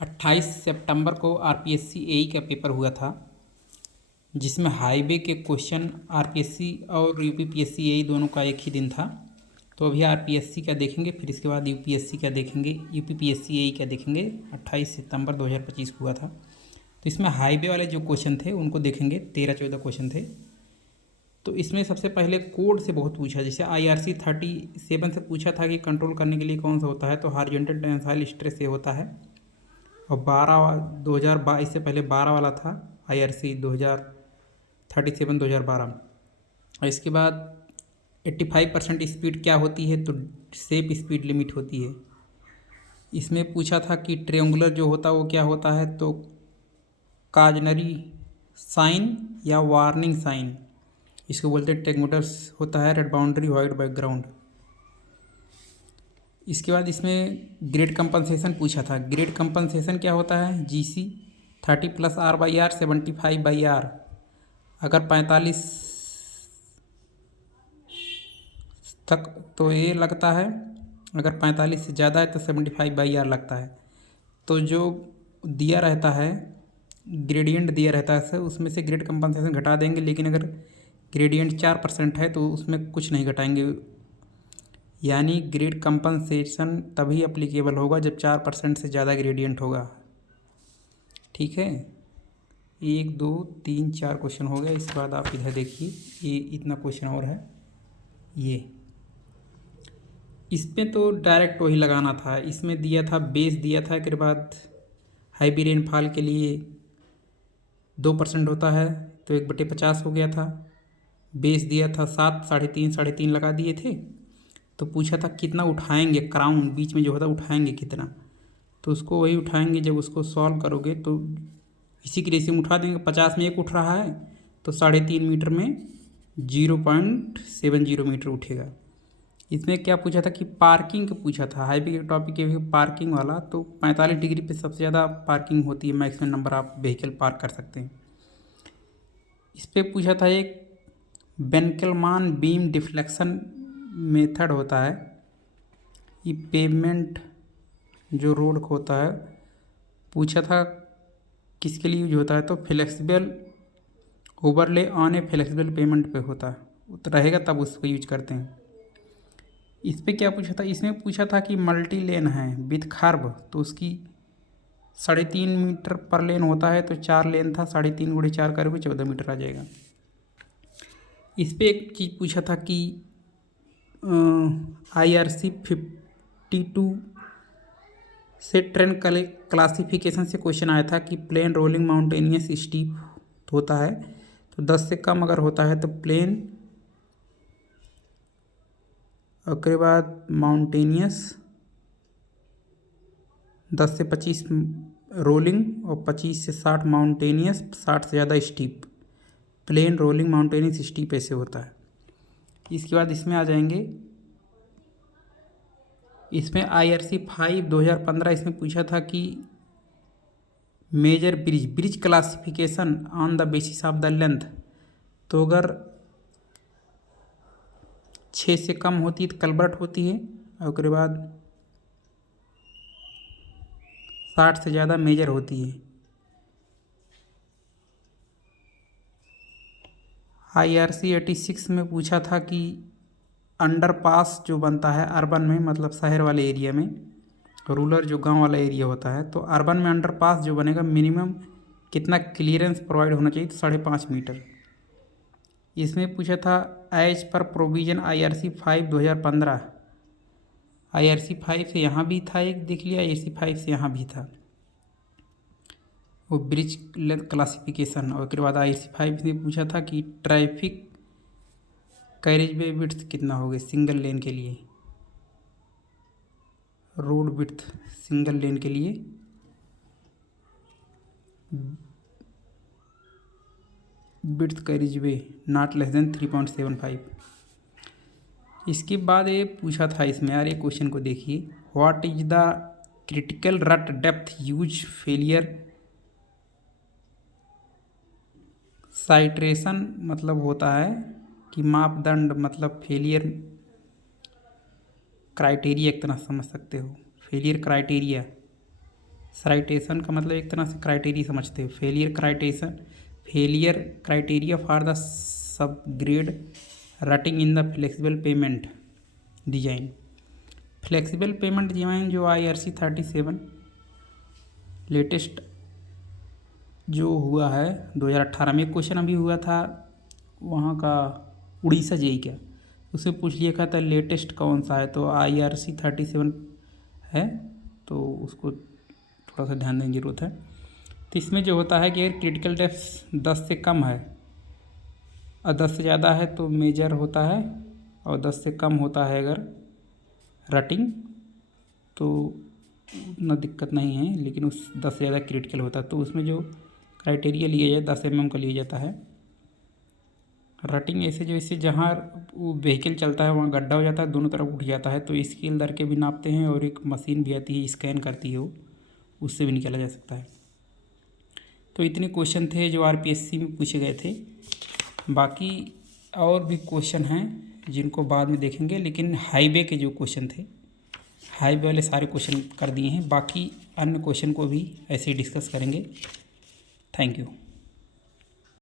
28 सितंबर को आरपीएससी एई का पेपर हुआ था, जिसमें हाईवे के क्वेश्चन आरपीएससी और यूपीपीएससी एई दोनों का एक ही दिन था। तो अभी आरपीएससी का देखेंगे, फिर इसके बाद यूपीएससी का देखेंगे, यूपीपीएससी एई का देखेंगे। 28 सितंबर 2025 को हुआ था। तो इसमें हाईवे वाले जो क्वेश्चन थे उनको देखेंगे। 13-14 क्वेश्चन थे। तो इसमें सबसे पहले कोड से बहुत पूछा, जैसे IRC 37 से पूछा था कि कंट्रोल करने के लिए कौन सा होता है, तो हॉरिजॉन्टल टेंसाइल स्ट्रेस से होता है। और 2022 से पहले 12 वाला था IRC 2037-2012। और इसके बाद 85% स्पीड क्या होती है, तो सेफ स्पीड लिमिट होती है। इसमें पूछा था कि ट्रायंगुलर जो होता है वो क्या होता है, तो काजनरी साइन या वार्निंग साइन, इसको बोलते हैं ट्रायंगुलर होता है, रेड बाउंड्री वाइट बैकग्राउंड। इसके बाद इसमें ग्रेड कंपनसेशन पूछा था। ग्रेड कंपनसेशन क्या होता है, GC 30 + R/R 75/R। अगर 45 तक तो ये लगता है, अगर 45 से ज़्यादा है तो 75/R लगता है। तो जो दिया रहता है, ग्रेडियंट दिया रहता है सर, उसमें से ग्रेड कंपनसेशन घटा देंगे। लेकिन अगर ग्रेडियंट 4% है तो उसमें कुछ नहीं घटाएंगे। यानी ग्रेड कंपनसेशन तभी अप्लीकेबल होगा जब 4% से ज़्यादा ग्रेडियंट होगा। ठीक है, 1 2 3 4 क्वेश्चन हो गया। इसके बाद आप इधर देखिए, ये इतना क्वेश्चन और है। ये इसमें तो डायरेक्ट वही लगाना था। इसमें दिया था, बेस दिया था, के बाद हैवी रेनफॉल के लिए 2% होता है, तो 1/50 हो गया था। बेस दिया था 7, 3.5 लगा दिए थे। तो पूछा था कितना उठाएंगे, क्राउन बीच में जो होता है उठाएंगे कितना, तो उसको वही उठाएंगे। जब उसको सॉल्व करोगे तो इसी की रेशियो में उठा देंगे। 50 में 1 उठ रहा है तो 3.5 मीटर में 0.70 मीटर उठेगा। इसमें क्या पूछा था कि पार्किंग का पूछा था, हाईवे के टॉपिक के भी पार्किंग वाला। तो 45 डिग्री पे सबसे ज़्यादा पार्किंग होती है, मैक्सिमम नंबर आप व्हीकल पार्क कर सकते हैं। इस पर पूछा था एक बेनकेलमान बीम डिफ्लेक्शन मेथड होता है। ये पेमेंट जो रोड को होता है, पूछा था किसके लिए यूज होता है, तो flexible overlay on A flexible pavement पे होता है, तो रहेगा तब उसको यूज करते हैं। इस पे क्या पूछा था, इसमें पूछा था कि मल्टी लेन है विथ कर्व, तो उसकी 3.5 मीटर पर लेन होता है, तो 4 लेन था, 3.5 × 4 करोगे 14 मीटर आ जाएगा। इस पे एक चीज़ पूछा था कि IRC 52 से ट्रेन क्लासिफिकेशन से क्वेश्चन आया था कि प्लेन, रोलिंग, माउंटेनियस, स्टीप होता है। तो 10 से कम अगर होता है तो प्लेन, उसके बाद माउंटेनियस, 10 से 25 रोलिंग और 25 से 60 माउंटेनियस, 60 से ज़्यादा steep. Plain, rolling, mountainous, steep ऐसे होता है। इसके बाद इसमें आ जाएंगे, इसमें IRC 5 2015 इसमें पूछा था कि major bridge classification on the basis of the length. तो अगर 6 से कम होती है तो कलबर्ट होती है, और उसके बाद 60 से ज़्यादा मेजर होती है। IRC 86 में पूछा था कि अंडरपास जो बनता है अर्बन में, मतलब शहर वाले एरिया में, रूरल जो गांव वाला एरिया होता है, तो अर्बन में अंडरपास जो बनेगा मिनिमम कितना क्लियरेंस प्रोवाइड होना चाहिए, तो 5.5 मीटर। इसमें पूछा था as per provision IRC 5 2015। IRC 5 से यहाँ भी था एक, देख लिया, IRC 5 से यहाँ भी था वो ब्रिज लेंथ क्लासिफिकेशन। और उसके बाद IRC 5 से पूछा था कि ट्रैफिक कैरेज वे विड्थ कितना होगा सिंगल लेन के लिए, रोड विड्थ सिंगल लेन के लिए width carriage way not less than 3.75। इसके बाद ये पूछा था इसमें, यार ये क्वेश्चन को देखिए, व्हाट इज द क्रिटिकल रट डेप्थ यूज फेलियर साइट्रेशन, मतलब होता है कि मापदंड, मतलब फेलियर क्राइटेरिया एक तरह समझ सकते हो, फेलियर क्राइटेरिया साइटेशन का मतलब एक तरह से क्राइटेरिया समझते हो। Failure criteria for the subgrade rutting in the flexible pavement design. Flexible pavement design जो IRC 37 लेटेस्ट जो हुआ है 2018 में, क्वेश्चन अभी हुआ था वहाँ का उड़ीसा जेई का, उसमें पूछ लिया था लेटेस्ट कौन सा है, तो IRC 37 है, तो उसको थोड़ा सा ध्यान देने की जरूरत है। तो इसमें जो होता है कि अगर क्रिटिकल डेप्थ 10 से कम है और 10 से ज़्यादा है तो मेजर होता है, और 10 से कम होता है अगर रटिंग तो उतना दिक्कत नहीं है, लेकिन उस 10 से ज़्यादा क्रिटिकल होता है तो उसमें जो क्राइटेरिया लिया जाए 10 mm का लिया जाता है। रटिंग ऐसे जो इससे जहाँ वो व्हीकल चलता है वहाँ गड्ढा हो जाता है, दोनों तरफ उठ जाता है, तो स्केल दर के भी नापते हैं और एक मशीन भी आती है स्कैन करती है, वो उससे भी निकाला जा सकता है। तो इतने क्वेश्चन थे जो RPSC में पूछे गए थे। बाकी और भी क्वेश्चन हैं जिनको बाद में देखेंगे, लेकिन हाईवे के जो क्वेश्चन थे, हाईवे वाले सारे क्वेश्चन कर दिए हैं, बाकी अन्य क्वेश्चन को भी ऐसे ही डिस्कस करेंगे। Thank you.